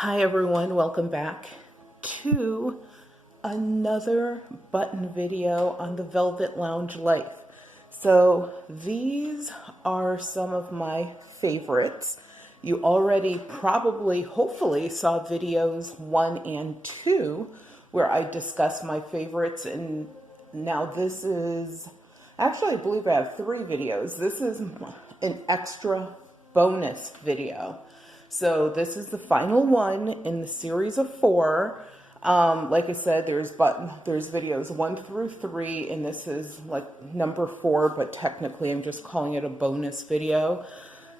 Hi everyone, welcome back to another button video on the Velvet Lounge Life. So these are some of my favorites. You already probably, hopefully, saw videos 1 and 2 where I discuss my favorites, and now this is, actually I believe I have 3 videos. This is an extra bonus video. So this is the final one in the series of 4. Like I said, there's videos 1 through 3, and this is like number 4, but technically I'm just calling it a bonus video.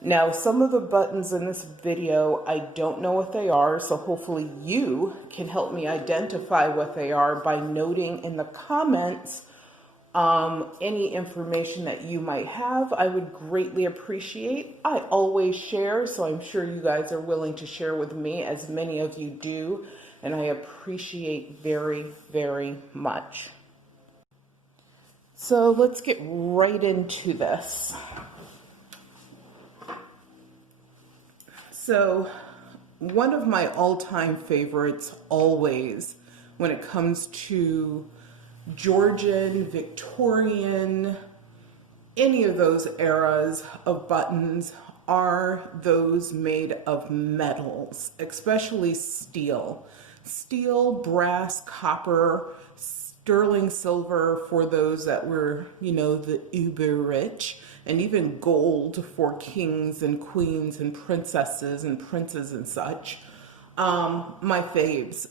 Now, some of the buttons in this video, I don't know what they are, so hopefully you can help me identify what they are by noting in the comments any information that you might have. I would greatly appreciate. I always share, so I'm sure you guys are willing to share with me, as many of you do, and I appreciate very, very much. So let's get right into this. So one of my all-time favorites always when it comes to Georgian, Victorian, any of those eras of buttons are those made of metals, especially steel. Steel, brass, copper, sterling silver for those that were, the uber rich, and even gold for kings and queens and princesses and princes and such. My faves.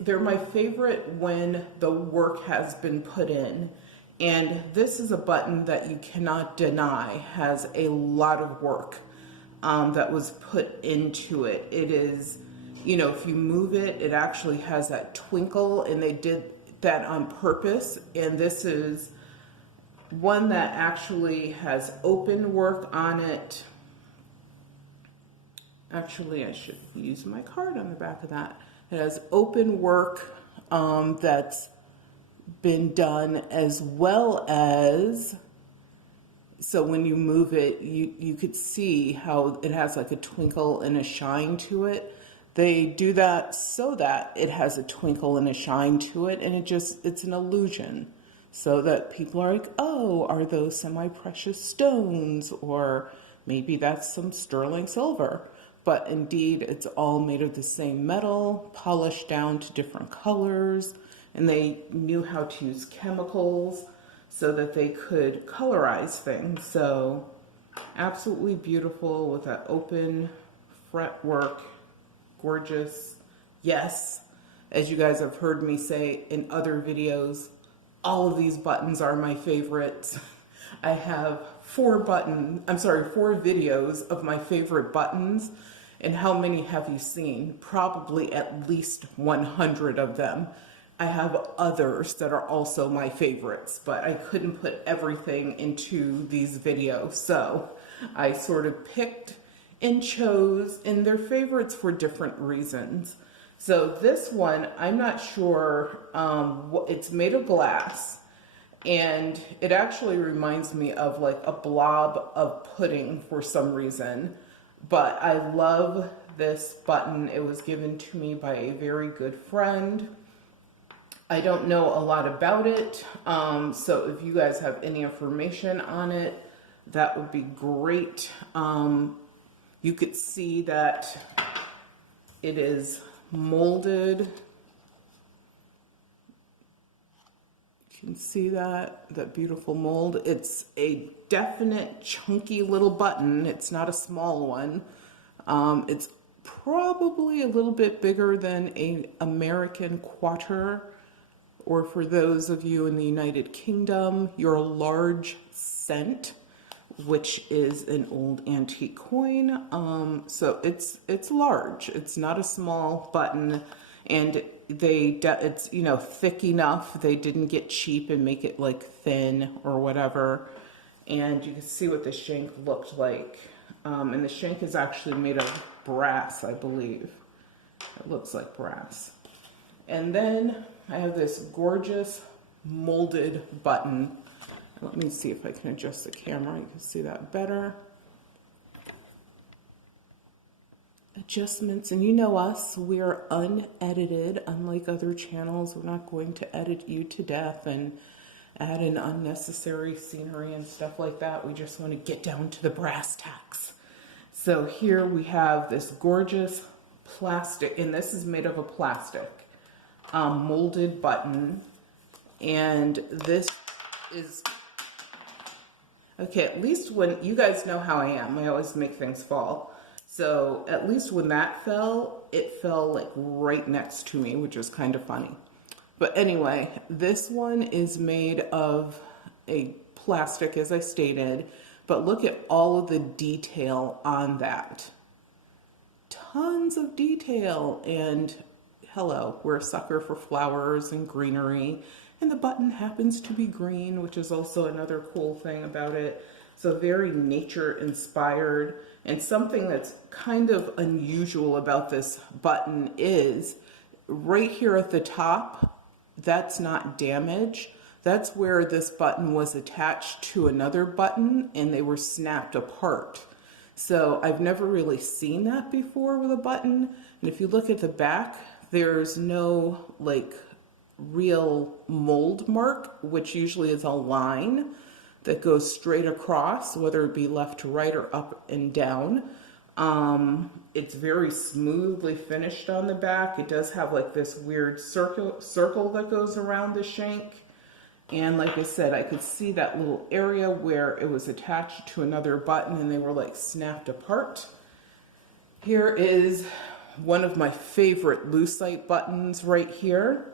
They're my favorite when the work has been put in. And this is a button that you cannot deny has a lot of work that was put into it. It is, if you move it, it actually has that twinkle, and they did that on purpose. And this is one that actually has open work on it. Actually, I should use my card on the back of that. It has open work that's been done, as well as, so when you move it, you could see how it has like a twinkle and a shine to it. They do that so that it has a twinkle and a shine to it, and it's an illusion. So that people are like, oh, are those semi-precious stones? Or maybe that's some sterling silver. But indeed, it's all made of the same metal, polished down to different colors, and they knew how to use chemicals so that they could colorize things. So absolutely beautiful with that open fretwork, gorgeous. Yes, as you guys have heard me say in other videos, all of these buttons are my favorites. I have 4 videos of my favorite buttons. And how many have you seen? Probably at least 100 of them. I have others that are also my favorites, but I couldn't put everything into these videos. So I sort of picked and chose, and they're favorites for different reasons. So this one, I'm not sure, it's made of glass, and it actually reminds me of like a blob of pudding for some reason. But I love this button. It was given to me by a very good friend. I don't know a lot about it, so if you guys have any information on it, that would be great. You could see that it is molded. You can see that beautiful mold. It's a definite chunky little button. It's not a small one. It's probably a little bit bigger than an American quarter, or for those of you in the United Kingdom, your large cent, which is an old antique coin. So it's large. It's not a small button, and it's thick enough. They didn't get cheap and make it like thin or whatever. And you can see what the shank looked like. And the shank is actually made of brass, I believe. It looks like brass. And then I have this gorgeous molded button. Let me see if I can adjust the camera. You can see that better. A adjustments, and you know us, we're unedited, unlike other channels. We're not going to edit you to death and add in unnecessary scenery and stuff like that. We just want to get down to the brass tacks. So here we have this gorgeous plastic, and this is made of a plastic molded button, and this is okay. At least when you guys know how I am, I always make things fall. So at least when that fell, it fell like right next to me, which is kind of funny. But anyway, this one is made of a plastic, as I stated, but look at all of the detail on that. Tons of detail, and hello, we're a sucker for flowers and greenery, and the button happens to be green, which is also another cool thing about it. So very nature inspired, and something that's kind of unusual about this button is right here at the top, that's not damage. That's where this button was attached to another button and they were snapped apart. So I've never really seen that before with a button. And if you look at the back, there's no like real mold mark, which usually is a line that goes straight across, whether it be left to right or up and down. It's very smoothly finished on the back. It does have like this weird circle that goes around the shank. And like I said, I could see that little area where it was attached to another button and they were like snapped apart. Here is one of my favorite Lucite buttons right here.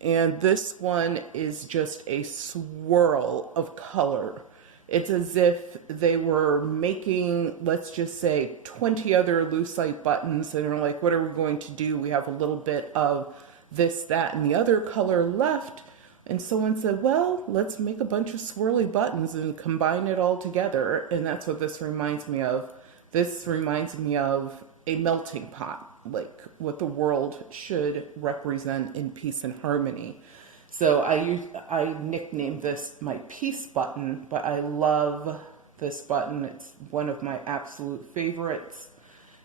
And this one is just a swirl of color. It's as if they were making, let's just say, 20 other Lucite buttons and are like, what are we going to do? We have a little bit of this, that, and the other color left. And someone said, well, let's make a bunch of swirly buttons and combine it all together. And that's what this reminds me of. This reminds me of a melting pot, like what the world should represent in peace and harmony. So I nicknamed this my peace button, but I love this button. It's one of my absolute favorites.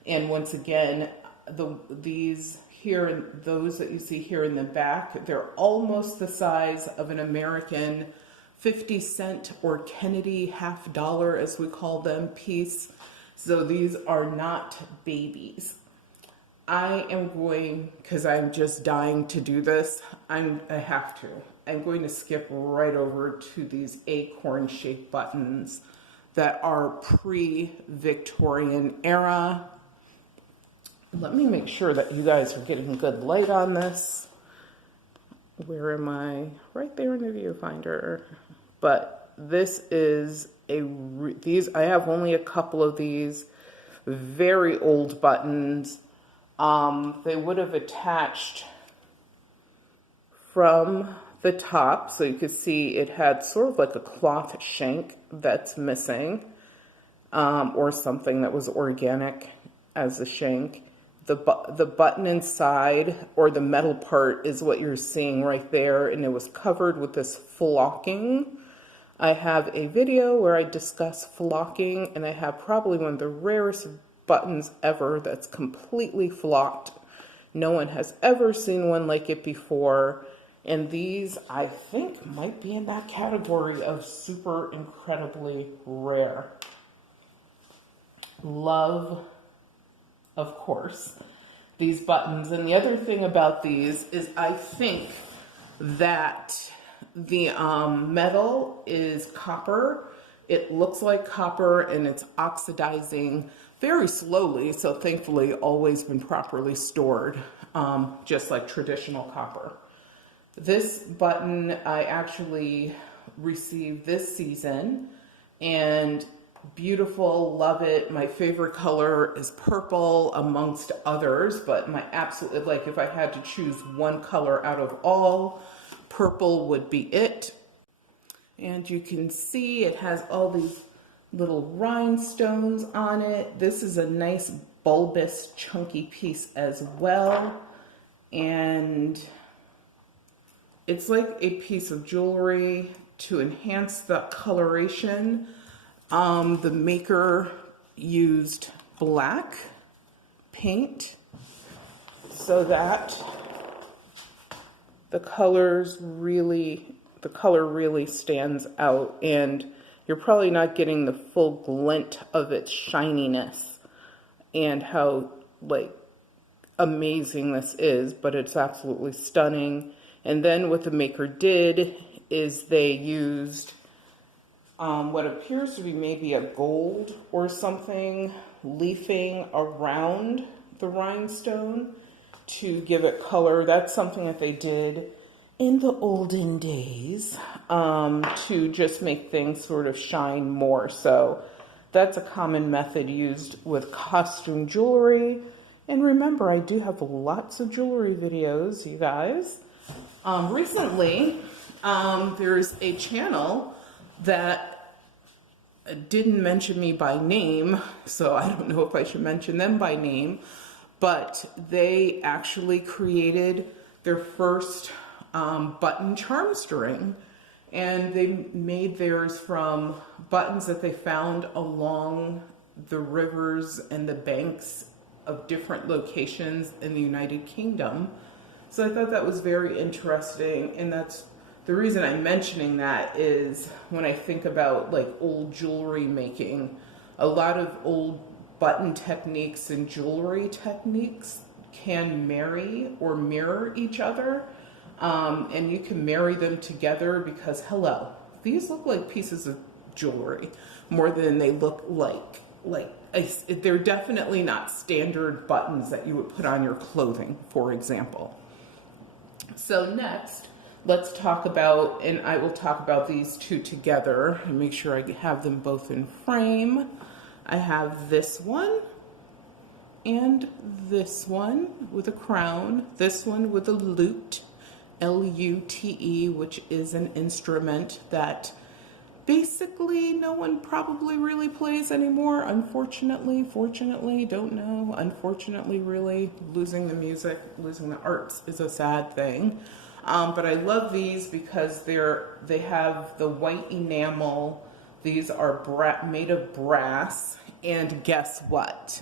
And once again, these here and those that you see here in the back, they're almost the size of an American 50-cent or Kennedy half-dollar, as we call them, piece. So these are not babies. I am going, because I'm just dying to do this, I have to. I'm going to skip right over to these acorn-shaped buttons that are pre-Victorian era. Let me make sure that you guys are getting good light on this. Where am I? Right there in the viewfinder. But this is I have only a couple of these very old buttons. They would have attached from the top, so you could see it had sort of like a cloth shank that's missing, or something that was organic as a shank. The button inside, or the metal part, is what you're seeing right there, and it was covered with this flocking. I have a video where I discuss flocking, and I have probably one of the rarest buttons ever that's completely flocked. No one has ever seen one like it before, and these I think might be in that category of super incredibly rare. Love, of course, these buttons. And the other thing about these is I think that the metal is copper. It looks like copper and it's oxidizing very slowly, so thankfully always been properly stored, just like traditional copper. This button I actually received this season, and beautiful, love it. My favorite color is purple amongst others, but my absolute, like if I had to choose one color out of all, purple would be it. And you can see it has all these little rhinestones on it. This is a nice bulbous chunky piece as well, and it's like a piece of jewelry to enhance the coloration. The maker used black paint so that the color really stands out, and you're probably not getting the full glint of its shininess and how like amazing this is, but it's absolutely stunning. And then what the maker did is they used what appears to be maybe a gold or something leafing around the rhinestone to give it color. That's something that they did in the olden days to just make things sort of shine more. So that's a common method used with costume jewelry. And remember, I do have lots of jewelry videos, you guys. Recently, there's a channel that didn't mention me by name, so I don't know if I should mention them by name, but they actually created their first button charm string, and they made theirs from buttons that they found along the rivers and the banks of different locations in the United Kingdom. So I thought that was very interesting, and that's the reason I'm mentioning that is when I think about like old jewelry making, a lot of old button techniques and jewelry techniques can marry or mirror each other, and you can marry them together because, hello, these look like pieces of jewelry more than they look like they're definitely not standard buttons that you would put on your clothing, for example. So next, let's talk about, and I will talk about these two together and make sure I have them both in frame. I have this one and this one with a crown, this one with a lute, L-U-T-E, which is an instrument that basically no one probably really plays anymore, unfortunately, fortunately, don't know. Unfortunately, really, losing the music, losing the arts is a sad thing. But I love these because they have the white enamel. These are made of brass, and guess what?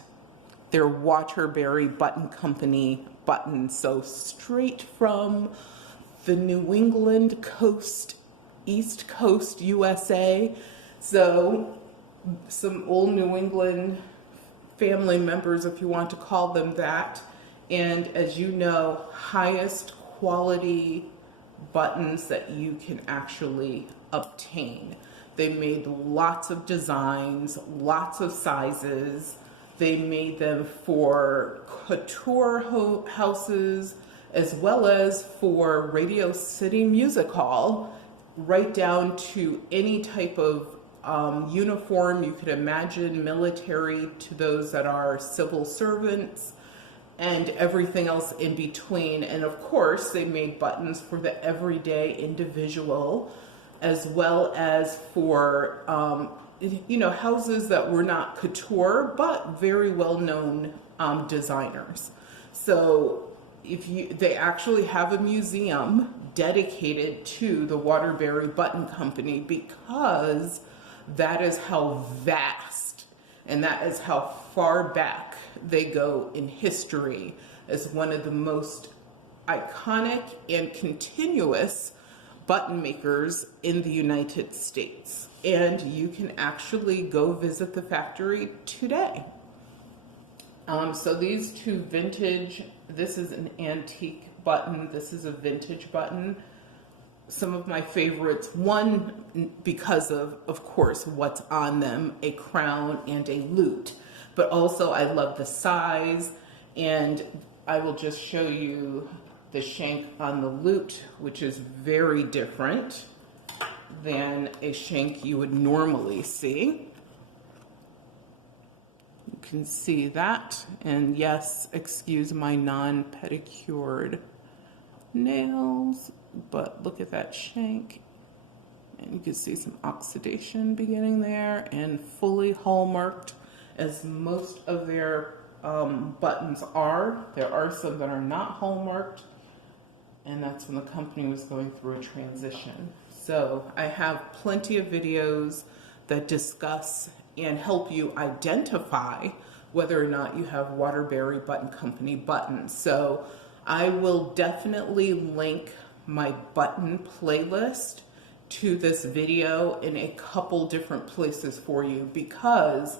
They're Waterbury Button Company buttons, so straight from the New England coast, East Coast, USA. So some old New England family members, if you want to call them that. And as you know, highest quality buttons that you can actually obtain. They made lots of designs, lots of sizes. They made them for couture houses as well as for Radio City Music Hall, right down to any type of uniform you could imagine, military to those that are civil servants, and everything else in between. And of course, they made buttons for the everyday individual, as well as for, houses that were not couture, but very well-known designers. So they actually have a museum dedicated to the Waterbury Button Company, because that is how vast and that is how far back they go in history as one of the most iconic and continuous button makers in the United States. And you can actually go visit the factory today. So these two vintage, this is an antique button, this is a vintage button. Some of my favorites, one, because of course, what's on them, a crown and a lute. But also I love the size, and I will just show you the shank on the lute, which is very different than a shank you would normally see. You can see that, and yes, excuse my non-pedicured nails, but look at that shank, and you can see some oxidation beginning there, and fully hallmarked as most of their buttons are. There are some that are not hallmarked, and that's when the company was going through a transition. So I have plenty of videos that discuss and help you identify whether or not you have Waterbury Button Company buttons. So I will definitely link my button playlist to this video in a couple different places for you, because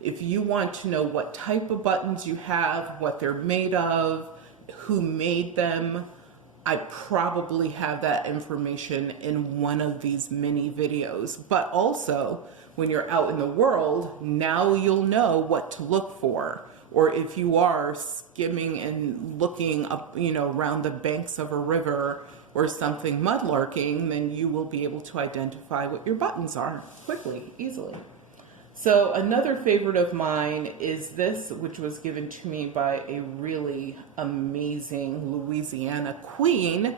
if you want to know what type of buttons you have, what they're made of, who made them, I probably have that information in one of these mini videos. But also, when you're out in the world, now you'll know what to look for. Or if you are skimming and looking up, around the banks of a river or something mudlarking, then you will be able to identify what your buttons are quickly, easily. So another favorite of mine is this, which was given to me by a really amazing Louisiana queen.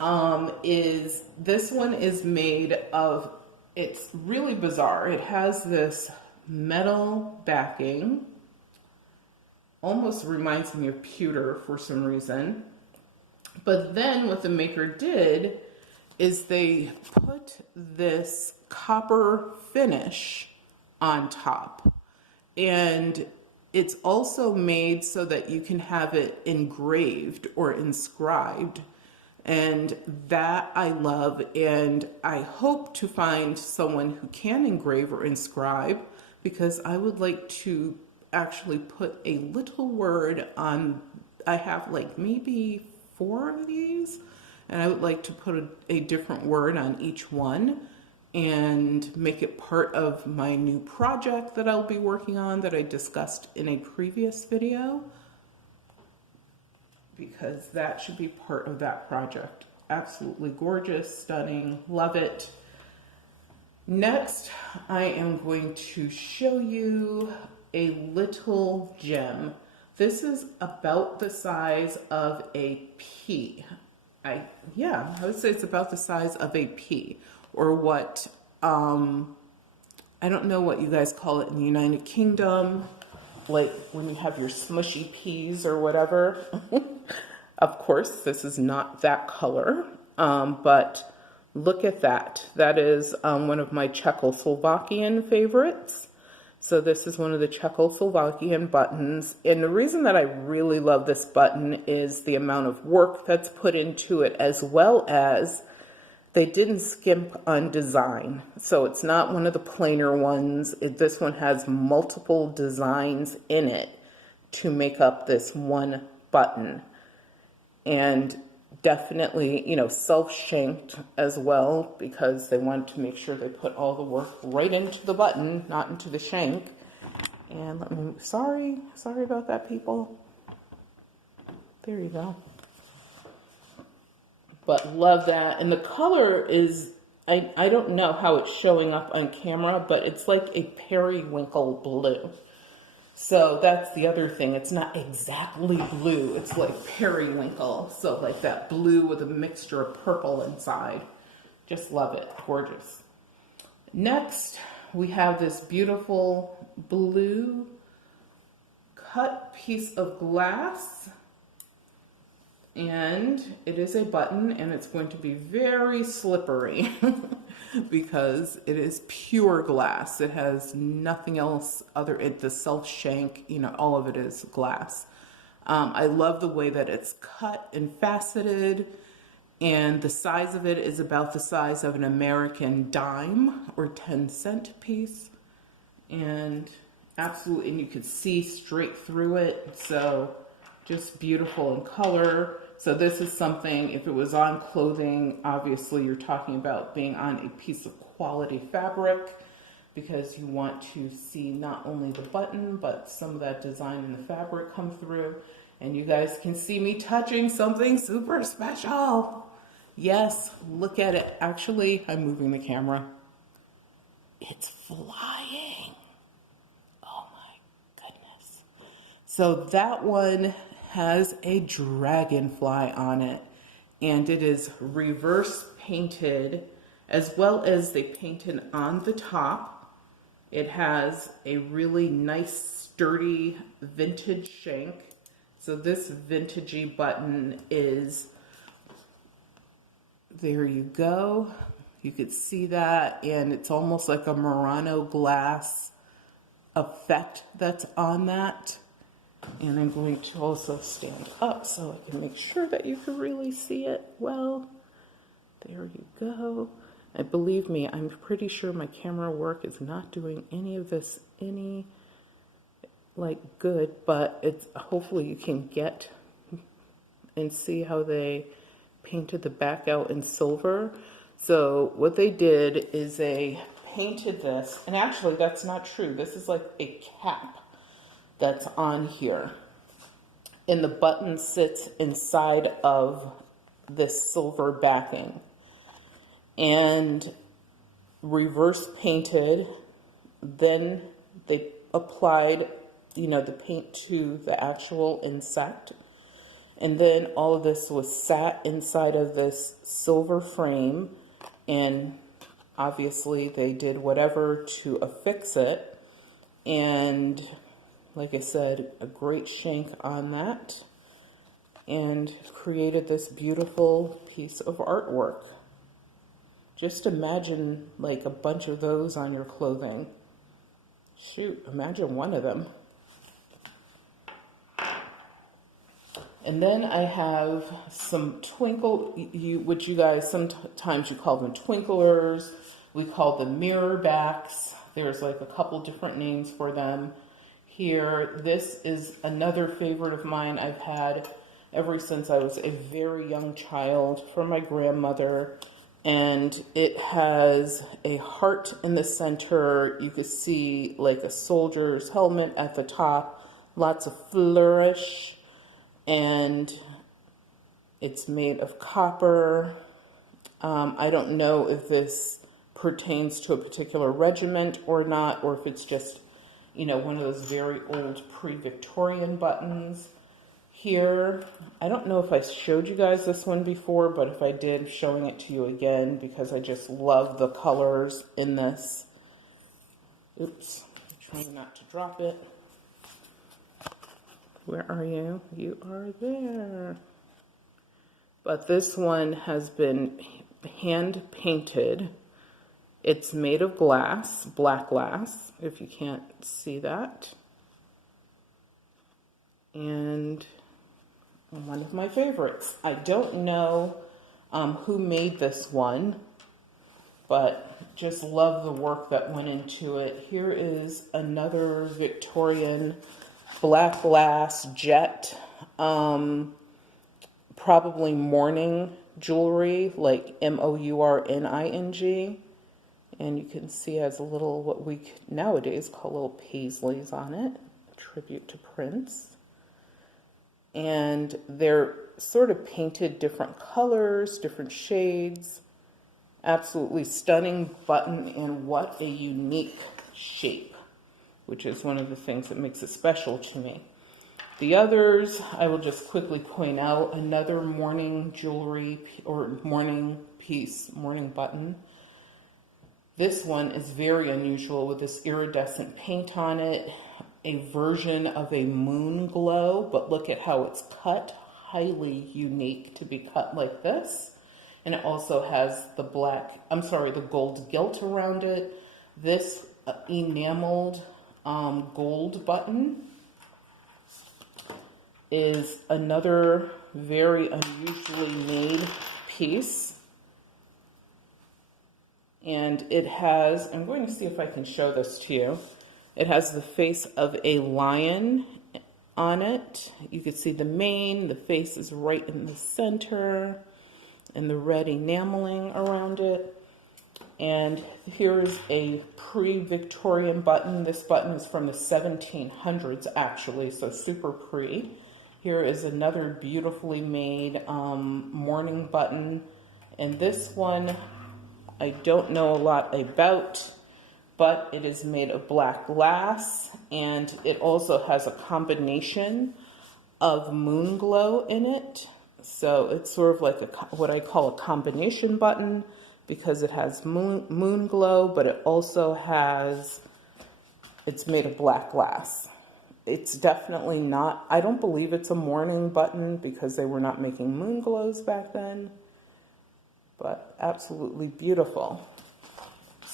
This one is made of, it's really bizarre. It has this metal backing, almost reminds me of pewter for some reason. But then what the maker did is they put this copper finish on top, and it's also made so that you can have it engraved or inscribed, and that I love. And I hope to find someone who can engrave or inscribe, because I would like to actually put a little word on. I have like maybe 4 of these, and I would like to put a different word on each one and make it part of my new project that I'll be working on that I discussed in a previous video, because that should be part of that project. Absolutely gorgeous, stunning, love it. Next, I am going to show you a little gem. This is about the size of a pea. I would say it's about the size of a pea, or what, I don't know what you guys call it in the United Kingdom, like when you have your smushy peas or whatever. Of course, this is not that color, but look at that. That is one of my Czechoslovakian favorites. So this is one of the Czechoslovakian buttons. And the reason that I really love this button is the amount of work that's put into it, as well as they didn't skimp on design. So it's not one of the plainer ones. This one has multiple designs in it to make up this one button. And definitely, self-shanked as well, because they wanted to make sure they put all the work right into the button, not into the shank. And sorry about that, people. There you go. But love that. And the color is, I don't know how it's showing up on camera, but it's like a periwinkle blue. So that's the other thing. It's not exactly blue. It's like periwinkle. So like that blue with a mixture of purple inside. Just love it. Gorgeous. Next, we have this beautiful blue cut piece of glass. And it is a button, and it's going to be very slippery because it is pure glass. It has nothing else other than the self shank, all of it is glass. I love the way that it's cut and faceted, and the size of it is about the size of an American dime or 10-cent piece. And absolutely, and you could see straight through it. So just beautiful in color. So this is something, if it was on clothing, obviously you're talking about being on a piece of quality fabric, because you want to see not only the button, but some of that design in the fabric come through. And you guys can see me touching something super special. Yes, look at it. Actually, I'm moving the camera. It's flying. Oh my goodness. So that one has a dragonfly on it, and it is reverse painted, as well as they painted on the top. It has a really nice sturdy vintage shank. So this vintagey button is, there you go. You could see that, and it's almost like a Murano glass effect that's on that. And I'm going to also stand up so I can make sure that you can really see it well. There you go. And believe me, I'm pretty sure my camera work is not doing any of this any like good, but it's hopefully you can get and see how they painted the back out in silver. So what they did is they painted this, and actually that's not true. This is like a cap that's on here. And the button sits inside of this silver backing. And reverse painted, then they applied, you know, the paint to the actual insect. And then all of this was sat inside of this silver frame, and obviously they did whatever to affix it. And like I said, a great shank on that, and created this beautiful piece of artwork. Just imagine like a bunch of those on your clothing. Shoot, imagine one of them. And then I have some twinkle, which you guys, sometimes you call them twinklers. We call them mirror backs. There's like a couple different names for them here. This is another favorite of mine I've had ever since I was a very young child from my grandmother. And it has a heart in the center. You can see like a soldier's helmet at the top, lots of flourish. And it's made of copper. I don't know if this pertains to a particular regiment or not, or if it's just, you know, one of those very old pre-Victorian buttons. Here, I don't know if I showed you guys this one before, but if I did, I'm showing it to you again because I just love the colors in this. Oops, I'm trying not to drop it. Where are you? You are there. But this one has been hand painted. It's made of glass, black glass, if you can't see that. And one of my favorites. I don't know who made this one, but just love the work that went into it. Here is another Victorian black glass jet, probably mourning jewelry, like mourning. And you can see it has a little, what we nowadays call little paisleys on it, a tribute to Prince. And they're sort of painted different colors, different shades. Absolutely stunning button, and what a unique shape, which is one of the things that makes it special to me. The others, I will just quickly point out, another mourning jewelry or mourning piece, mourning button. This one is very unusual with this iridescent paint on it, a version of a moon glow, but look at how it's cut, highly unique to be cut like this. And it also has the the gold gilt around it. This enameled gold button is another very unusually made piece. And it has, I'm going to see if I can show this to you. It has the face of a lion on it. You can see the mane, the face is right in the center, and the red enameling around it. And here's a pre-Victorian button. This button is from the 1700s actually, so super pre. Here is another beautifully made mourning button. And this one, I don't know a lot about, but it is made of black glass, and it also has a combination of moon glow in it. So it's sort of like what I call a combination button, because it has moon glow, but it also has, it's made of black glass. It's definitely not, I don't believe it's a mourning button because they were not making moon glows back then, but absolutely beautiful.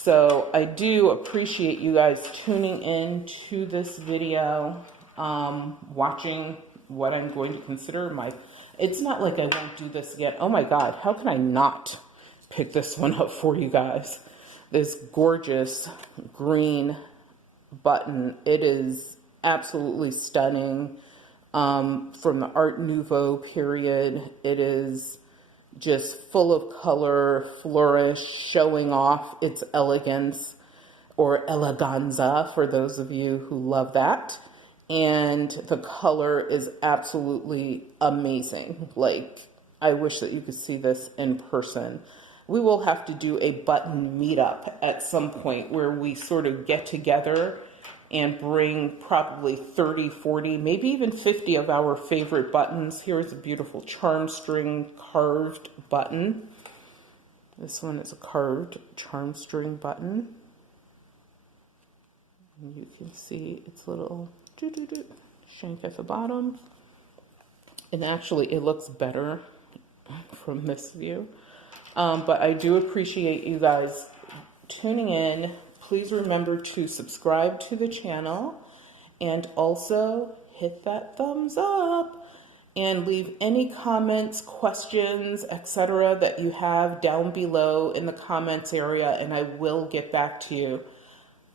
So I do appreciate you guys tuning in to this video, watching what I'm going to consider my, it's not like I won't do this again. Oh my God, how can I not pick this one up for you guys? This gorgeous green button. It is absolutely stunning. From the Art Nouveau period, it is just full of color, flourish, showing off its elegance, or eleganza for those of you who love that. And the color is absolutely amazing. Like, I wish that you could see this in person. We will have to do a button meetup at some point where we sort of get together and bring probably 30, 40, maybe even 50 of our favorite buttons. Here's a beautiful Charmstring carved button. This one is a carved Charmstring button. And you can see its little shank at the bottom. And actually it looks better from this view. But I do appreciate you guys tuning in. Please remember to subscribe to the channel and also hit that thumbs up and leave any comments, questions, etc. that you have down below in the comments area, and I will get back to you.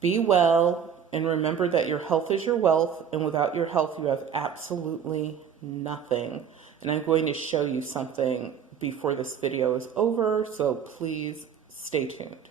Be well, and remember that your health is your wealth, and without your health you have absolutely nothing. And I'm going to show you something before this video is over, so please stay tuned.